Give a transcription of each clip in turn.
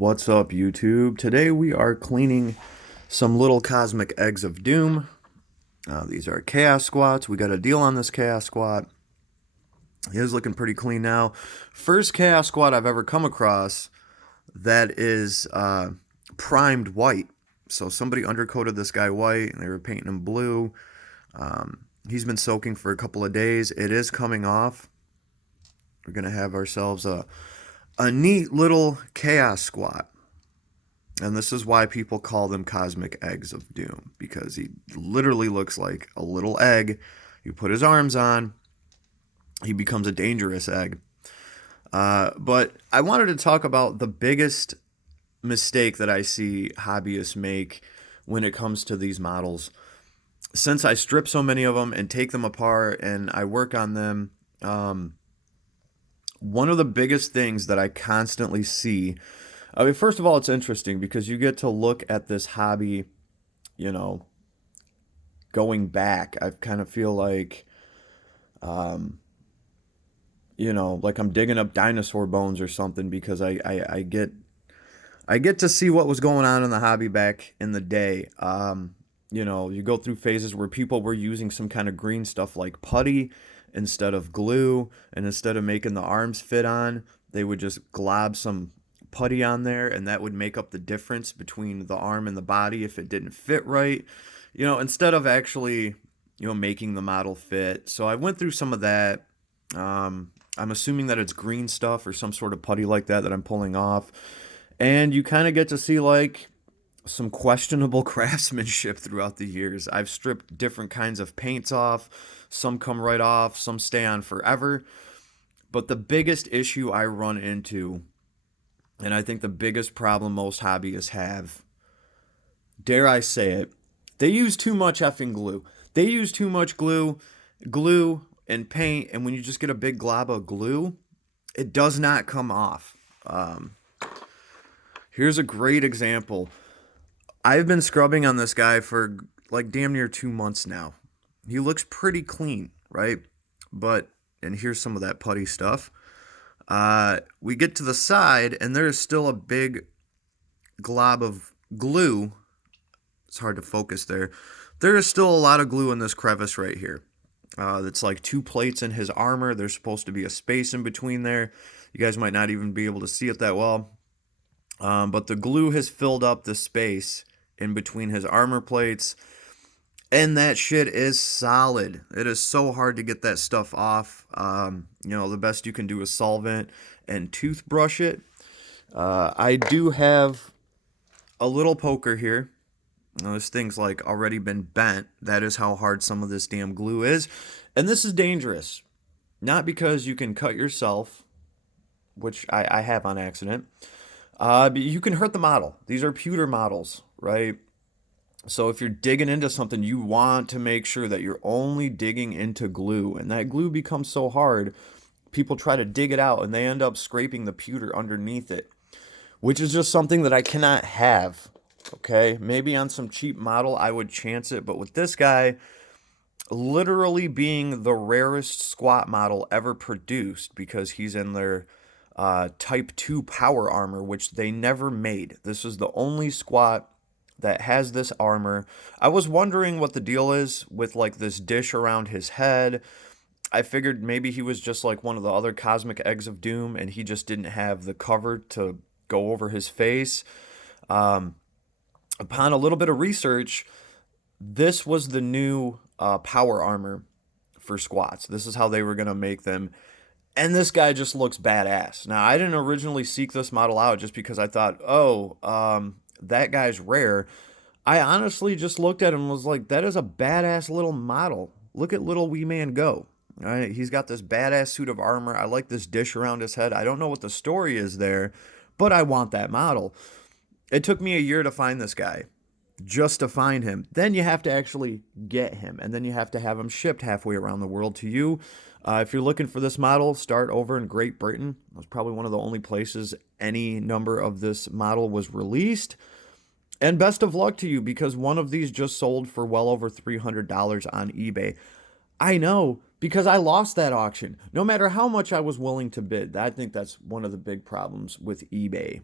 What's up, YouTube? Today we are cleaning some little cosmic eggs of doom. These are chaos squats. We got a deal on this chaos squat. He is looking pretty clean now. First chaos squat I've ever come across that is primed white. So somebody undercoated this guy white and they were painting him blue. He's been soaking for a couple of days. It is coming off. We're going to have ourselves a neat little chaos squat. And this is why people call them cosmic eggs of doom, because he literally looks like a little egg. You put his arms on, he becomes a dangerous egg. But I wanted to talk about the biggest mistake that I see hobbyists make when it comes to these models. Since I strip so many of them and take them apart and I work on them, one of the biggest things that I constantly see, I mean, first of all, it's interesting because you get to look at this hobby, you know, going back. I kind of feel like, like I'm digging up dinosaur bones or something because I get to see what was going on in the hobby back in the day. You go through phases where people were using some kind of green stuff like putty instead of glue, and instead of making the arms fit on, they would just glob some putty on there, and that would make up the difference between the arm and the body if it didn't fit right, instead of actually making the model fit. So I went through some of that. I'm assuming that it's green stuff or some sort of putty like that I'm pulling off, and you kind of get to see like some questionable craftsmanship throughout the years. I've stripped different kinds of paints off. Some come right off, some stay on forever. But the biggest issue I run into, and I think the biggest problem most hobbyists have, dare I say it, they use too much effing glue. They use too much glue and paint, and when you just get a big glob of glue, it does not come off. Here's a great example. I've been scrubbing on this guy for like damn near 2 months now. He looks pretty clean, right? And here's some of that putty stuff. We get to the side, and there is still a big glob of glue. It's hard to focus there. There is still a lot of glue in this crevice right here. That's like 2 plates in his armor. There's supposed to be a space in between there. You guys might not even be able to see it that well. But the glue has filled up the space in between his armor plates, and that shit is solid. It is so hard to get that stuff off. The best you can do is solvent and toothbrush it. I do have a little poker here. This thing's like already been bent. That is how hard some of this damn glue is. And this is dangerous. Not because you can cut yourself, which I have on accident. But you can hurt the model. These are pewter models, right? So if you're digging into something, you want to make sure that you're only digging into glue. And that glue becomes so hard, people try to dig it out and they end up scraping the pewter underneath it, which is just something that I cannot have, okay? Maybe on some cheap model I would chance it, but with this guy literally being the rarest squat model ever produced because he's in their Type 2 power armor, which they never made. This is the only squat that has this armor. I was wondering what the deal is with like this dish around his head. I figured maybe he was just like one of the other cosmic eggs of doom and he just didn't have the cover to go over his face. Upon a little bit of research, this was the new power armor for squats. This is how they were going to make them. And this guy just looks badass. Now, I didn't originally seek this model out just because I thought, that guy's rare. I honestly just looked at him and was like, that is a badass little model. Look at little wee man go. All right, he's got this badass suit of armor. I like this dish around his head. I don't know what the story is there, but I want that model. It took me a year to find this guy, just to find him. Then you have to actually get him, and then you have to have him shipped halfway around the world to you. If you're looking for this model, start over in Great Britain. It was probably one of the only places any number of this model was released. And best of luck to you, because one of these just sold for well over $300 on eBay. I know, because I lost that auction. No matter how much I was willing to bid. I think that's one of the big problems with eBay.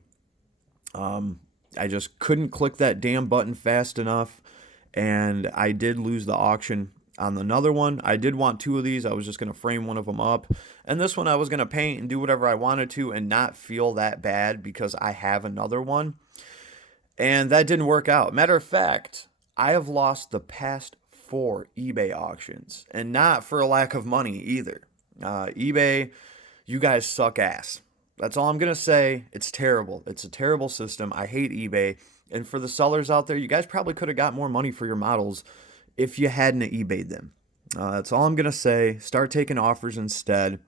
I just couldn't click that damn button fast enough, and I did lose the auction on another one. I did want two of these. I was just going to frame one of them up. And this one I was going to paint and do whatever I wanted to and not feel that bad because I have another one. And that didn't work out. Matter of fact, I have lost the past four eBay auctions, and not for a lack of money either. eBay, you guys suck ass. That's all I'm going to say. It's terrible. It's a terrible system. I hate eBay. And for the sellers out there, you guys probably could have got more money for your models if you hadn't eBayed them. That's all I'm going to say. Start taking offers instead.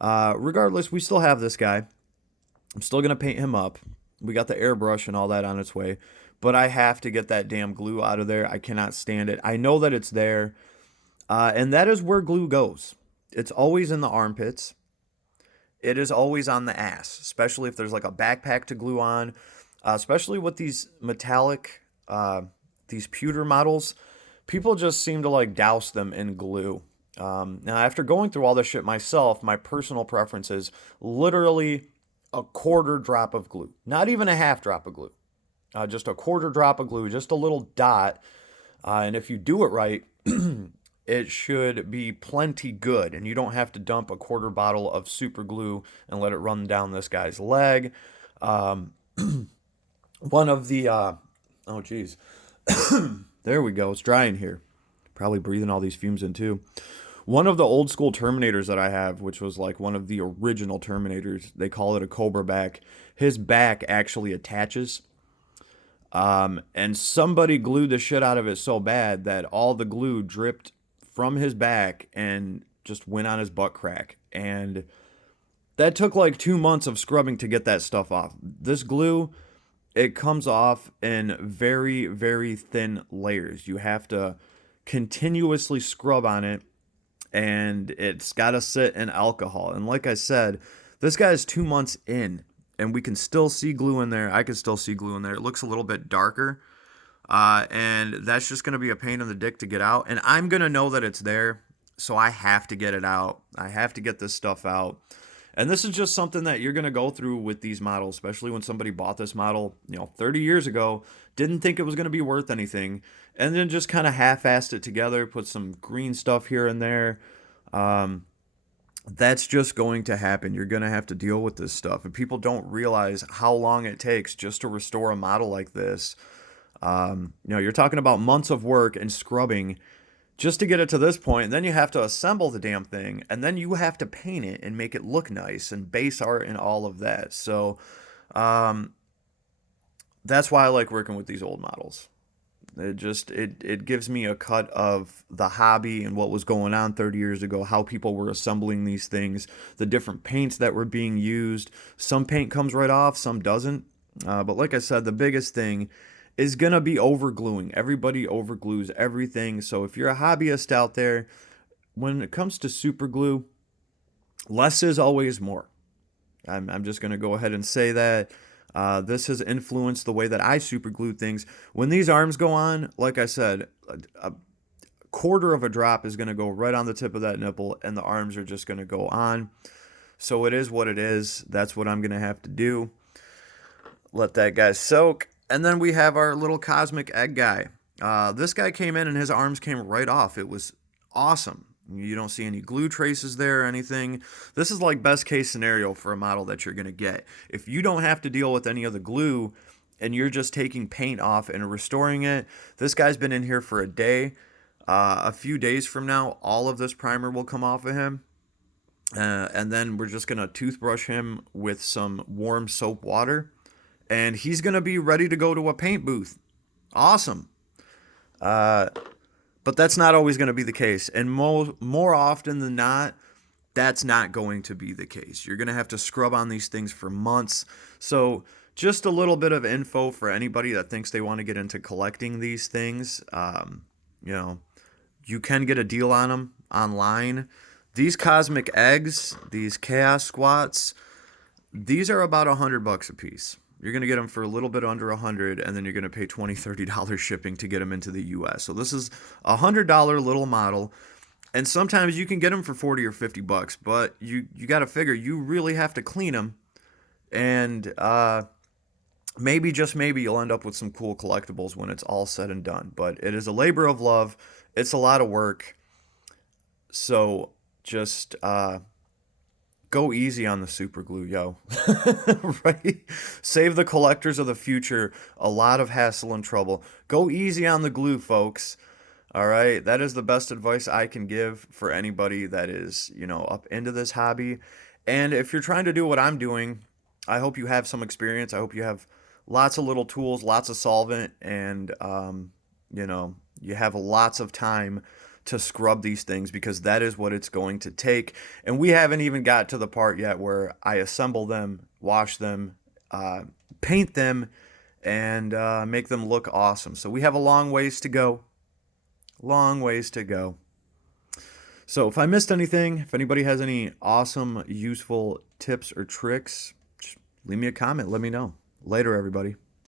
Regardless, we still have this guy. I'm still going to paint him up. We got the airbrush and all that on its way. But I have to get that damn glue out of there. I cannot stand it. I know that it's there. And that is where glue goes. It's always in the armpits. It is always on the ass, especially if there's like a backpack to glue on, especially with these metallic, these pewter models. People just seem to like douse them in glue. Now, after going through all this shit myself, my personal preference is literally a quarter drop of glue, not even a half drop of glue, just a quarter drop of glue, just a little dot. And if you do it right, it should be plenty good, and you don't have to dump a quarter bottle of super glue and let it run down this guy's leg. One of the oh geez, there we go. It's dry in here. Probably breathing all these fumes in too. One of the old school Terminators that I have, which was like one of the original Terminators, they call it a Cobra back. His back actually attaches. And somebody glued the shit out of it so bad that all the glue dripped from his back and just went on his butt crack. And that took like 2 months of scrubbing to get that stuff off. This glue, it comes off in very, very thin layers. You have to continuously scrub on it, and it's got to sit in alcohol. And like I said, this guy is 2 months in, and we can still see glue in there. I can still see glue in there. It looks a little bit darker. And that's just going to be a pain in the dick to get out. And I'm going to know that it's there, so I have to get it out. I have to get this stuff out. And this is just something that you're going to go through with these models, especially when somebody bought this model, 30 years ago, didn't think it was going to be worth anything, and then just kind of half-assed it together, put some green stuff here and there. That's just going to happen. You're going to have to deal with this stuff. And people don't realize how long it takes just to restore a model like this. You're talking about months of work and scrubbing just to get it to this point. And then you have to assemble the damn thing, and then you have to paint it and make it look nice and base art and all of that. So that's why I like working with these old models. It gives me a cut of the hobby and what was going on 30 years ago, how people were assembling these things, the different paints that were being used. Some paint comes right off, some doesn't. But like I said, the biggest thing is going to be overgluing. Everybody overglues everything. So if you're a hobbyist out there, when it comes to super glue, less is always more. I'm just going to go ahead and say that. This has influenced the way that I super glue things. When these arms go on, like I said, a quarter of a drop is going to go right on the tip of that nipple, and the arms are just going to go on. So it is what it is. That's what I'm going to have to do. Let that guy soak. And then we have our little cosmic egg guy. This guy came in and his arms came right off. It was awesome. You don't see any glue traces there or anything. This is like best case scenario for a model that you're going to get. If you don't have to deal with any of the glue and you're just taking paint off and restoring it, this guy's been in here for a day. A few days from now, all of this primer will come off of him. And then we're just going to toothbrush him with some warm soap water. And he's going to be ready to go to a paint booth. Awesome. But that's not always going to be the case. And more often than not, that's not going to be the case. You're going to have to scrub on these things for months. So just a little bit of info for anybody that thinks they want to get into collecting these things. You can get a deal on them online. These cosmic eggs, these chaos squats, these are about $100 a piece. You're going to get them for a little bit under $100, and then you're going to pay $20, $30 shipping to get them into the U.S. So this is a $100 little model, and sometimes you can get them for $40 or $50, but you got to figure you really have to clean them, and maybe, just maybe, you'll end up with some cool collectibles when it's all said and done. But it is a labor of love. It's a lot of work. So just go easy on the super glue, yo. Right? Save the collectors of the future a lot of hassle and trouble. Go easy on the glue, folks. All right, that is the best advice I can give for anybody that is, up into this hobby. And if you're trying to do what I'm doing, I hope you have some experience. I hope you have lots of little tools, lots of solvent, and you have lots of time to scrub these things because that is what it's going to take. And we haven't even got to the part yet where I assemble them, wash them, uh, paint them, and make them look awesome. So we have a long ways to go. Long ways to go. So if I missed anything, if anybody has any awesome, useful tips or tricks, just leave me a comment. Let me know. Later, everybody.